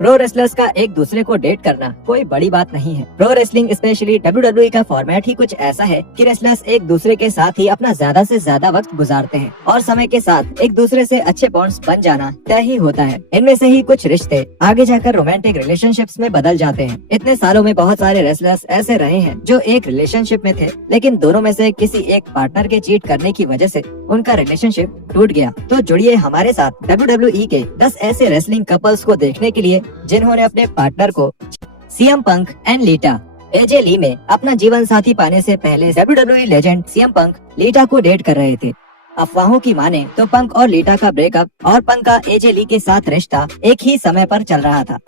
Pro wrestlers का एक दूसरे को डेट करना कोई बड़ी बात नहीं है। प्रो रेसलिंग स्पेशली WWE का फॉर्मेट ही कुछ ऐसा है कि रेसलर्स एक दूसरे के साथ ही अपना ज्यादा से ज्यादा वक्त गुजारते हैं और समय के साथ एक दूसरे से अच्छे बॉन्ड्स बन जाना तय ही होता है। इनमें से ही कुछ रिश्ते आगे जाकर रोमांटिक रिलेशनशिप्स में बदल जाते हैं। इतने सालों में बहुत सारे रेसलर्स ऐसे रहे हैं जो एक रिलेशनशिप में थे, लेकिन दोनों में से किसी एक पार्टनर के चीट करने की वजह से उनका रिलेशनशिप टूट गया। तो जुड़िए हमारे साथ WWE के 10 ऐसे रेसलिंग कपल्स को देखने के लिए जिन्होंने अपने पार्टनर को CM पंक एंड लीटा। AJ ली में अपना जीवन साथी पाने से पहले WWE लेजेंड CM पंक लीटा को डेट कर रहे थे। अफवाहों की माने तो पंक और लीटा का ब्रेकअप और पंक का AJ ली के साथ रिश्ता एक ही समय पर चल रहा था।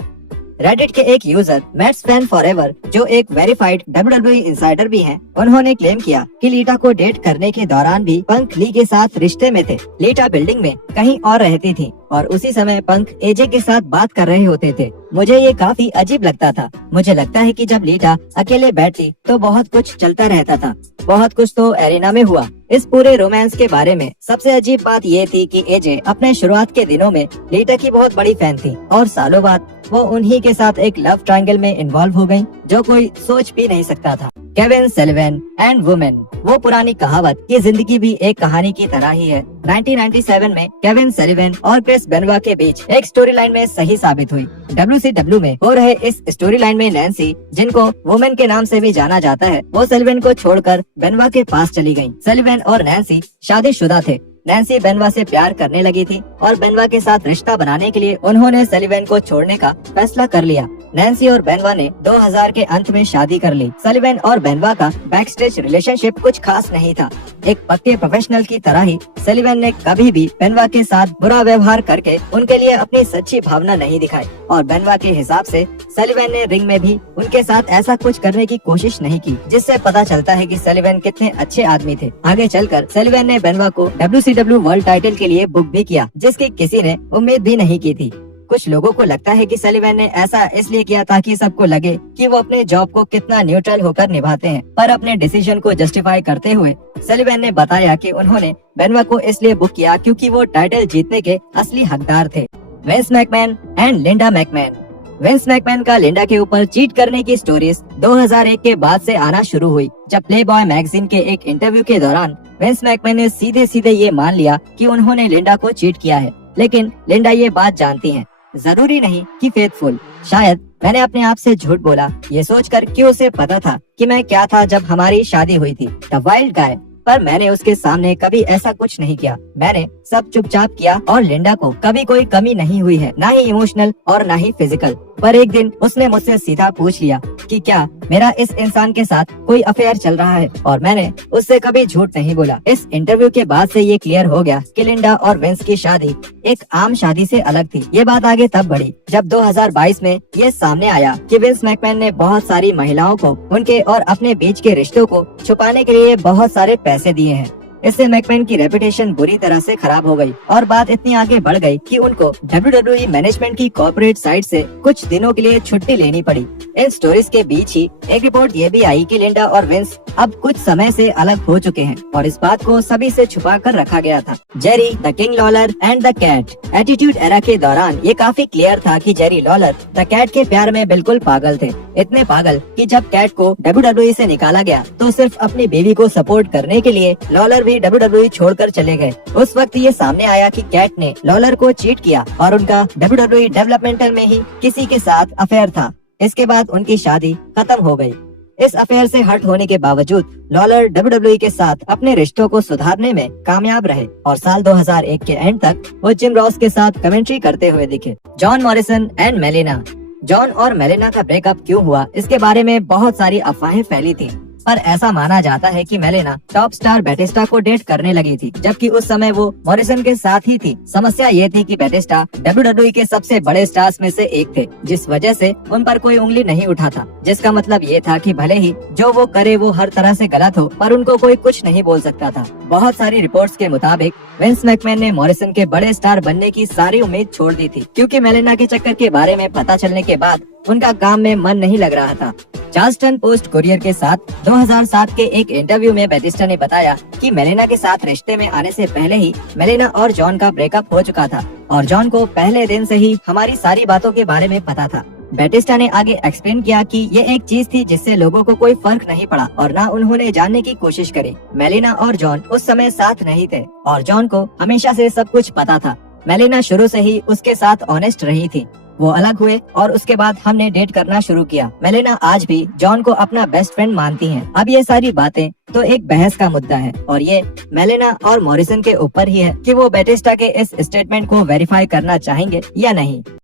रेडिट के एक यूजर मैट्स फैन फॉरएवर, जो एक वेरीफाइड WWE इंसाइडर भी हैं, उन्होंने क्लेम किया कि लीटा को डेट करने के दौरान भी पंक ली के साथ रिश्ते में थे। लीटा बिल्डिंग में कहीं और रहती थी और उसी समय पंक AJ के साथ बात कर रहे होते थे। मुझे ये काफी अजीब लगता था। मुझे लगता है कि जब लीटा अकेले बैठती तो बहुत कुछ चलता रहता था। बहुत कुछ तो एरिना में हुआ। इस पूरे रोमांस के बारे में सबसे अजीब बात ये थी कि AJ अपने शुरुआत के दिनों में लीटा की बहुत बड़ी फैन थी और सालों बाद वो उन्हीं के साथ एक लव ट्रायंगल में इन्वॉल्व हो गयी, जो कोई सोच भी नहीं सकता था। केविन सलिवन एंड वुमेन, वो पुरानी कहावत कि जिंदगी भी एक कहानी की तरह ही है। 1997 में केविन सलिवन और क्रिस बेनवा के बीच एक स्टोरी लाइन में सही साबित हुई। WCW में हो रहे इस स्टोरी लाइन में नैन्सी, जिनको वुमेन के नाम से भी जाना जाता है, वो सलिवन को छोड़कर बेनवा के पास चली गयी। सलिवन और नैन्सी शादीशुदा थे। नैन्सी बेनवा से प्यार करने लगी थी और बेनवा के साथ रिश्ता बनाने के लिए उन्होंने सलिवन को छोड़ने का फैसला कर लिया। नैन्सी और बेनवा ने 2000 के अंत में शादी कर ली। सलिवन और बेनवा का बैकस्टेज रिलेशनशिप कुछ खास नहीं था। एक पक्के प्रोफेशनल की तरह ही सलिवन ने कभी भी बेनवा के साथ बुरा व्यवहार करके उनके लिए अपनी सच्ची भावना नहीं दिखाई और बेनवा के हिसाब से सलिवन ने रिंग में भी उनके साथ ऐसा कुछ करने की कोशिश नहीं की, जिससे पता चलता है कि सलिवन कितने अच्छे आदमी थे। आगे चलकर सलिवन ने बेनवा को WCW वर्ल्ड टाइटल के लिए बुक भी किया, जिसकी किसी ने उम्मीद भी नहीं की थी। कुछ लोगों को लगता है कि सलिवन ने ऐसा इसलिए किया ताकि सबको लगे कि वो अपने जॉब को कितना न्यूट्रल होकर निभाते हैं, पर अपने डिसीजन को जस्टिफाई करते हुए सलिवन ने बताया कि उन्होंने बेनवा को इसलिए बुक किया क्योंकि वो टाइटल जीतने के असली हकदार थे। Vince McMahon and Linda McMahon. Vince McMahon का लिंडा के ऊपर चीट करने की स्टोरीज 2001 के बाद से आना शुरू हुई, जब प्लेबॉय मैगजीन के एक इंटरव्यू के दौरान विंस मैकमैन ने सीधे सीधे ये मान लिया कि उन्होंने लिंडा को चीट किया है। लेकिन लिंडा ये बात जानती है, जरूरी नहीं कि फेथफुल। शायद मैंने अपने आप से झूठ बोला, ये सोचकर कि उसे पता था कि मैं क्या था जब हमारी शादी हुई थी, द वाइल्ड गाय। पर मैंने उसके सामने कभी ऐसा कुछ नहीं किया। मैंने सब चुपचाप किया और लिंडा को कभी कोई कमी नहीं हुई है, ना ही इमोशनल और ना ही फिजिकल। पर एक दिन उसने मुझसे सीधा पूछ लिया कि क्या मेरा इस इंसान के साथ कोई अफेयर चल रहा है, और मैंने उससे कभी झूठ नहीं बोला। इस इंटरव्यू के बाद से ये क्लियर हो गया कि लिंडा और विंस की शादी एक आम शादी से अलग थी। ये बात आगे तब बढ़ी जब 2022 में ये सामने आया कि विंस मैकमैन ने बहुत सारी महिलाओं को उनके और अपने बीच के रिश्तों को छुपाने के लिए बहुत सारे पैसे दिए हैं। इससे मैकमैन की रेपुटेशन बुरी तरह से खराब हो गई और बात इतनी आगे बढ़ गई कि उनको WWE मैनेजमेंट की कॉर्पोरेट साइड से कुछ दिनों के लिए छुट्टी लेनी पड़ी। इन स्टोरीज के बीच ही एक रिपोर्ट ये भी आई कि लिंडा और विंस अब कुछ समय से अलग हो चुके हैं और इस बात को सभी से छुपा कर रखा गया था। Jerry the King Lawler and the Cat. Attitude Era के दौरान ये काफी क्लियर था कि जेरी लॉलर द कैट के प्यार में बिल्कुल पागल थे। इतने पागल कि जब कैट को WWE से निकाला गया तो सिर्फ अपनी बेबी को सपोर्ट करने के लिए लॉलर भी WWE छोड़कर चले गए। उस वक्त ये सामने आया कि कैट ने लॉलर को चीट किया और उनका WWE डेवलपमेंटल में ही किसी के साथ अफेयर था। इसके बाद उनकी शादी खत्म हो गई। इस अफेयर से हट होने के बावजूद लॉलर WWE के साथ अपने रिश्तों को सुधारने में कामयाब रहे और साल 2001 के एंड तक वो जिम रॉस के साथ कमेंट्री करते हुए दिखे। John Morrison and melaena. John और मेलिना का ब्रेकअप क्यों हुआ, इसके बारे में बहुत सारी अफवाहें फैली थी, पर ऐसा माना जाता है कि मेलिना टॉप स्टार बैटिस्टा को डेट करने लगी थी, जबकि उस समय वो मॉरिसन के साथ ही थी। समस्या ये थी कि बैटिस्टा WWE के सबसे बड़े स्टार्स में से एक थे, जिस वजह से उन पर कोई उंगली नहीं उठा था, जिसका मतलब ये था कि भले ही जो वो करे वो हर तरह से गलत हो, पर उनको कोई कुछ नहीं बोल सकता था। बहुत सारी रिपोर्ट्स के मुताबिक विंस मैकमैन ने मॉरिसन के बड़े स्टार बनने की सारी उम्मीद छोड़ दी थी, क्योंकि मेलिना के चक्कर के बारे में पता चलने के बाद उनका काम में मन नहीं लग रहा था। चार्ल्सटन पोस्ट कुरियर के साथ 2007 के एक इंटरव्यू में बैटिस्टा ने बताया कि मेलेना के साथ रिश्ते में आने से पहले ही मेलेना और जॉन का ब्रेकअप हो चुका था और जॉन को पहले दिन से ही हमारी सारी बातों के बारे में पता था। बैटिस्टा ने आगे एक्सप्लेन किया कि ये एक चीज थी जिससे लोगों को कोई फर्क नहीं पड़ा और ना उन्होंने जानने की कोशिश करी। मेलेना और जॉन उस समय साथ नहीं थे और जॉन को हमेशा से सब कुछ पता था। मेलेना शुरू से ही उसके साथ ऑनेस्ट रही थी। वो अलग हुए और उसके बाद हमने डेट करना शुरू किया। मेलेना आज भी जॉन को अपना बेस्ट फ्रेंड मानती हैं। अब ये सारी बातें तो एक बहस का मुद्दा है और ये मेलेना और मॉरिसन के ऊपर ही है कि वो बैटिस्टा के इस स्टेटमेंट को वेरीफाई करना चाहेंगे या नहीं।